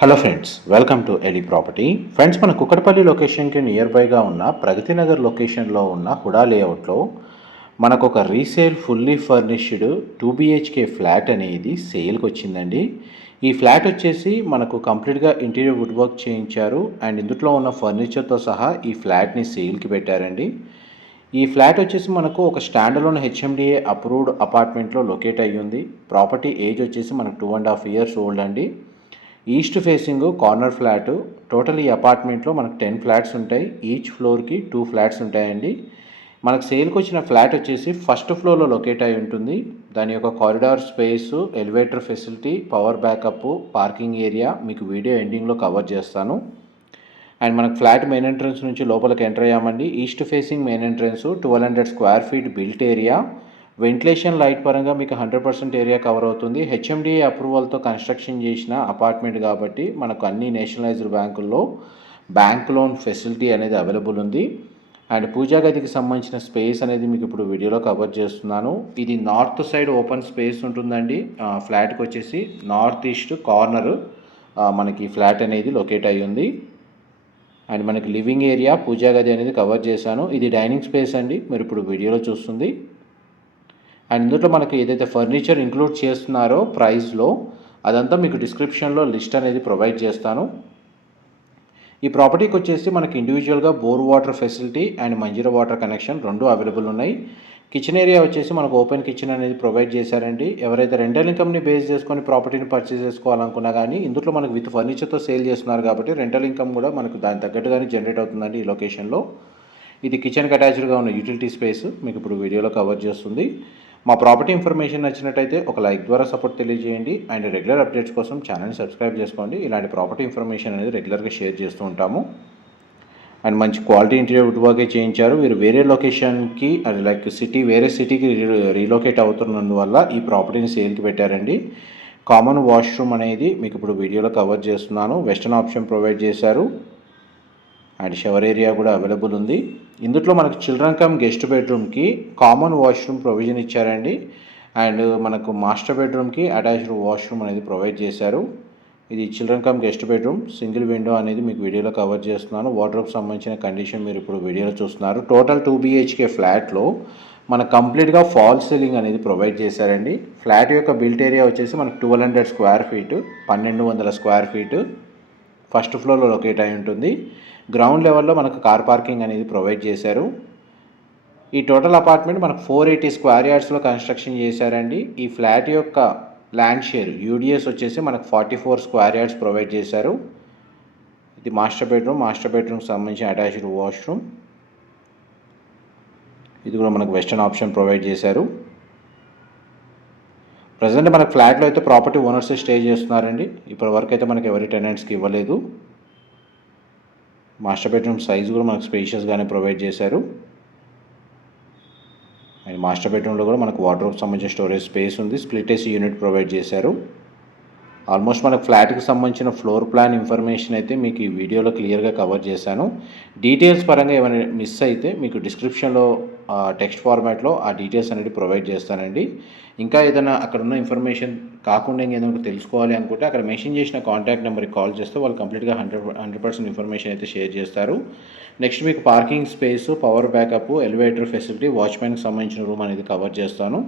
Hello friends welcome to E D property friends మన కుక్కడపల్లి లొకేషన్కి near బైగా ఉన్న ప్రగతి నగర్ లొకేషన్లో ఉన్న హుడా లేఅవుట్లో మనకు ఒక resale fully furnished two BHK flat అనేది సేల్కి వచ్చిందండి. ఈ ఫ్లాట్ వచ్చేసి మనకు కంప్లీట్గా ఇంటీరియర్ వుడ్ వర్క్ చేయించారు అండ్ ఇందులో ఉన్న ఫర్నిచర్తో సహా ఈ ఫ్లాట్ని సేల్కి పెట్టారండి. ఈ ఫ్లాట్ వచ్చేసి మనకు ఒక స్టాండర్లోన్ హెచ్ఎండిఏ అప్రూవ్డ్ అపార్ట్మెంట్లో లొకేట్ అయ్యి ఉంది ప్రాపర్టీ ఏజ్ వచ్చేసి మనకు two and half years old అండి. East facing corner flat total ఈ అపార్ట్మెంట్లో మనకు టెన్ ఫ్లాట్స్ ఉంటాయి. ఈచ్ ఫ్లోర్కి టూ ఫ్లాట్స్ ఉంటాయండి. మనకు సేల్కి వచ్చిన ఫ్లాట్ వచ్చేసి ఫస్ట్ ఫ్లోర్లో లొకేట్ అయి ఉంటుంది. దాని యొక్క corridor space elevator facility power backup parking area మీకు వీడియో ఎండింగ్లో కవర్ చేస్తాను. అండ్ మనకు ఫ్లాట్ మెయిన్ ఎంట్రన్స్ నుంచి లోపలికి enter అయ్యామండి. East facing main entrance twelve hundred square feet built area. Ventilation light పరంగా మీకు హండ్రెడ్ పర్సెంట్ ఏరియా కవర్ అవుతుంది. HMDA అప్రూవల్తో కన్స్ట్రక్షన్ చేసిన అపార్ట్మెంట్ కాబట్టి మనకు అన్ని నేషనలైజ్డ్ బ్యాంకుల్లో బ్యాంక్ లోన్ ఫెసిలిటీ అనేది అవైలబుల్ ఉంది. అండ్ పూజా గదికి సంబంధించిన స్పేస్ అనేది మీకు ఇప్పుడు వీడియోలో కవర్ చేస్తున్నాను. ఇది నార్త్ సైడ్ ఓపెన్ స్పేస్ ఉంటుందండి. ఫ్లాట్కి వచ్చేసి నార్త్ ఈస్ట్ కార్నర్ మనకి ఫ్లాట్ అనేది లొకేట్ అయ్యి ఉంది. అండ్ మనకి లివింగ్ ఏరియా పూజా గది అనేది కవర్ చేశాను. ఇది డైనింగ్ స్పేస్ అండి. మీరు ఇప్పుడు వీడియోలో చూస్తుంది. అండ్ ఇందులో మనకి ఏదైతే ఫర్నిచర్ ఇంక్లూడ్ చేస్తున్నారో ప్రైస్లో అదంతా మీకు డిస్క్రిప్షన్లో లిస్ట్ అనేది ప్రొవైడ్ చేస్తాను. ఈ ప్రాపర్టీకి వచ్చేసి మనకి ఇండివిజువల్గా bore water facility and Manjeera water connection రెండు అవైలబుల్ ఉన్నాయి. కిచెన్ ఏరియా వచ్చేసి మనకు ఓపెన్ కిచెన్ అనేది ప్రొవైడ్ చేశారండి. ఎవరైతే రెంటల్ ఇన్కమ్ని బేస్ చేసుకొని ప్రాపర్టీని పర్చేస్ చేసుకోవాలనుకున్నా కానీ ఇందులో మనకు విత్ ఫర్నిచర్తో సేల్ చేస్తున్నారు కాబట్టి రెంటల్ ఇన్కమ్ కూడా మనకు దాని తగ్గట్టుగానే జనరేట్ అవుతుందండి ఈ లొకేషన్లో ఇది కిచెన్కి అటాచ్డ్గా ఉన్న యూటిలిటీ స్పేస్ మీకు ఇప్పుడు వీడియోలో కవర్ చేస్తుంది. మా ప్రాపర్టీ ఇన్ఫర్మేషన్ నచ్చినట్టయితే ఒక లైక్ ద్వారా సపోర్ట్ తెలియజేయండి. అండ్ రెగ్యులర్ అప్డేట్స్ కోసం ఛానల్ని సబ్స్క్రైబ్ చేసుకోండి. ఇలాంటి ప్రాపర్టీ ఇన్ఫర్మేషన్ అనేది రెగ్యులర్గా షేర్ చేస్తూ ఉంటాము. అండ్ మంచి క్వాలిటీ ఇంటీరియర్ వుడ్ వర్కే చేయించారు. మీరు వేరే లొకేషన్కి అది లైక్ సిటీ వేరే సిటీకి రీలొకేట్ అవుతున్నందువల్ల ఈ ప్రాపర్టీని సేల్కి పెట్టారండి. కామన్ వాష్రూమ్ అనేది మీకు ఇప్పుడు వీడియోలో కవర్ చేస్తున్నాను. వెస్టర్న్ ఆప్షన్ ప్రొవైడ్ చేశారు. అండ్ షవర్ ఏరియా కూడా అవైలబుల్ ఉంది. ఇందులో మనకు చిల్డ్రన్ కమ్ గెస్ట్ బెడ్రూమ్కి కామన్ వాష్రూమ్ ప్రొవిజన్ ఇచ్చారండి. అండ్ మనకు మాస్టర్ బెడ్రూమ్కి అటాచ్డ్ వాష్రూమ్ అనేది ప్రొవైడ్ చేశారు. ఇది children cum guest bedroom. Single window అనేది మీకు వీడియోలో కవర్ చేస్తున్నాను. వార్డ్రోబ్ సంబంధించిన కండిషన్ మీరు ఇప్పుడు వీడియోలో చూస్తున్నారు. టోటల్ టూ బీహెచ్కే ఫ్లాట్లో మన కంప్లీట్గా ఫాల్ సీలింగ్ అనేది ప్రొవైడ్ చేశారండి. ఫ్లాట్ యొక్క బిల్ట్ ఏరియా వచ్చేసి మనకు ట్వెల్వ్ హండ్రెడ్ స్క్వేర్ ఫీట్ పన్నెండు వందల స్క్వేర్ ఫీట్ ఫస్ట్ ఫ్లోర్లో లొకేట్ అయి ఉంటుంది. గ్రౌండ్ లెవెల్లో మనకు కార్ పార్కింగ్ అనేది ప్రొవైడ్ చేశారు. ఈ టోటల్ అపార్ట్మెంట్ మనకు ఫోర్ ఎయిటీ స్క్వేర్ యార్డ్స్లో కన్స్ట్రక్షన్ చేశారండి. ఈ ఫ్లాట్ యొక్క ల్యాండ్ షేర్ యూడిఎస్ వచ్చేసి మనకు forty four square yards provide చేశారు. ఇది మాస్టర్ బెడ్రూమ్ మాస్టర్ బెడ్రూమ్కి సంబంధించిన అటాచ్డ్ వాష్రూమ్. ఇది కూడా మనకు వెస్టర్న్ ఆప్షన్ ప్రొవైడ్ చేశారు. ప్రజెంట్ మనకు ఫ్లాట్లో అయితే ప్రాపర్టీ ఓనర్స్ స్టే చేస్తున్నారండి. ఇప్పటి వరకు అయితే మనకి ఎవరి టెనెంట్స్కి ఇవ్వలేదు. మాస్టర్ బెడ్రూమ్ సైజ్ కూడా మనకు స్పేషియస్గానే ప్రొవైడ్ చేశారు. అండ్ మాస్టర్ బెడ్రూమ్లో కూడా మనకు వాటర్ సంబంధించిన స్టోరేజ్ స్పేస్ ఉంది. స్ప్లిట్ ఏసీ యూనిట్ ప్రొవైడ్ చేశారు. ఆల్మోస్ట్ మనకు ఫ్లాట్కి సంబంధించిన ఫ్లోర్ ప్లాన్ ఇన్ఫర్మేషన్ అయితే మీకు ఈ వీడియోలో క్లియర్గా కవర్ చేశాను. డీటెయిల్స్ పరంగా ఏమైనా మిస్ అయితే మీకు డిస్క్రిప్షన్లో టెక్స్ట్ ఫార్మాట్లో ఆ డీటెయిల్స్ అనేది ప్రొవైడ్ చేస్తానండి. ఇంకా ఏదైనా అక్కడ ఉన్న ఇన్ఫర్మేషన్ కాకుండా ఇంకేదైనా తెలుసుకోవాలి అనుకుంటే అక్కడ మెన్షన్ చేసిన కాంటాక్ట్ నెంబర్కి కాల్ చేస్తే వాళ్ళు కంప్లీట్గా హండ్రెడ్ హండ్రెడ్ పర్సెంట్ ఇన్ఫర్మేషన్ అయితే షేర్ చేస్తారు. నెక్స్ట్ మీకు parking space power backup elevator facility వాచ్మెన్కి సంబంధించిన రూమ్ అనేది కవర్ చేస్తాను.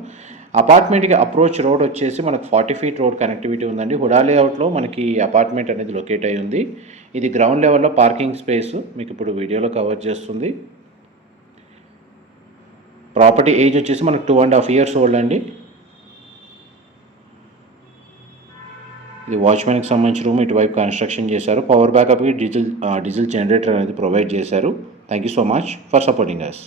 అపార్ట్మెంట్కి అప్రోచ్ రోడ్ వచ్చేసి మనకు ఫార్టీ ఫీట్ రోడ్ కనెక్టివిటీ ఉందండి. హుడా లేఅవుట్లో మనకి అపార్ట్మెంట్ అనేది లొకేట్ అయి ఉంది. ఇది గ్రౌండ్ లెవెల్లో పార్కింగ్ స్పేస్. మీకు ఇప్పుడు వీడియోలో కవర్ చేస్తుంది. ప్రాపర్టీ ఏజ్ వచ్చేసి మనకు two and half years old అండి. ఇది వాచ్మెన్కి సంబంధించిన రూమ్ ఇటువైపు కన్స్ట్రక్షన్ చేశారు. పవర్ బ్యాకప్కి డీజిల్ డీజిల్ జనరేటర్ అనేది ప్రొవైడ్ చేశారు. Thank you so much for supporting us.